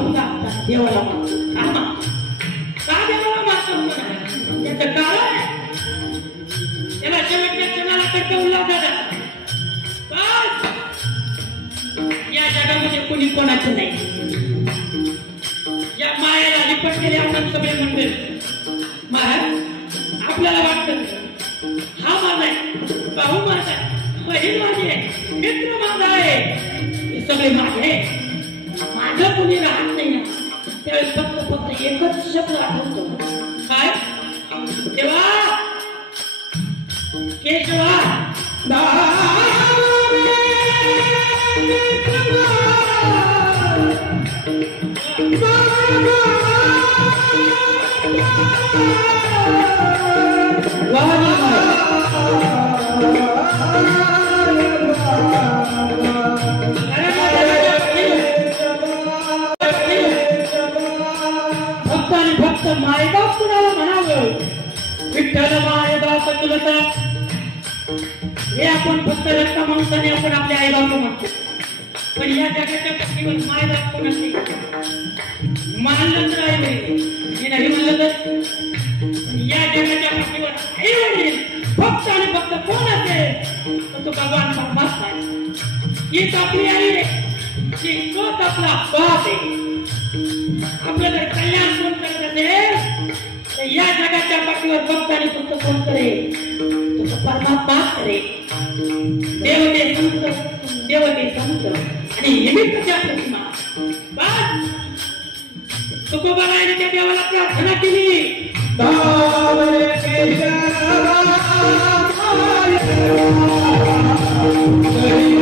समजा देवाला मानतो का देवाला मानतो त्याचं कारण आहे त्याला शेवटच्या क्षणाला कटकवून लावतात या जगामध्ये कोणी कोणाचं नाही या मायाला लिपटलेले आपण सगळे मंडळ महाराज आपल्याला वाटतं हा माझा आहे भाऊ माझा आहे बहीण माझी आहे मित्र माझा आहे हे सगळे माझे माझं कोणी राहत नाही ना त्यावेळेस फक्त एकच शब्द आठवतो काय देवा केशवा भक्तानी भक्त मायबाप कुणाला म्हणावं विठ्ठल मायबाप तुलता हे आपण फक्त रस्ता माणसाने आपण आपल्या आईबाप म्हणतो पण या जगाच्या पक्षीवर मायबाप कोण असते मानलं तर आहे मी नाही म्हणलं तर या जगाच्या पक्षीवर आई वडील फक्त आणि फक्त कोण असेल तर तो भगवान परमात्मा आहे हीच आपली आई आहे तोच आपला बाप आहे आपलं जर कल्याण कोण करत असेल तर या जगाच्या पाठीवर फक्त आणि फक्त कोण करेल तो परमात्मा करेल देवते संत आणि निमित्तच्या प्रतिमा बस तुकोबारायने त्या देवाला प्रार्थना केली Hare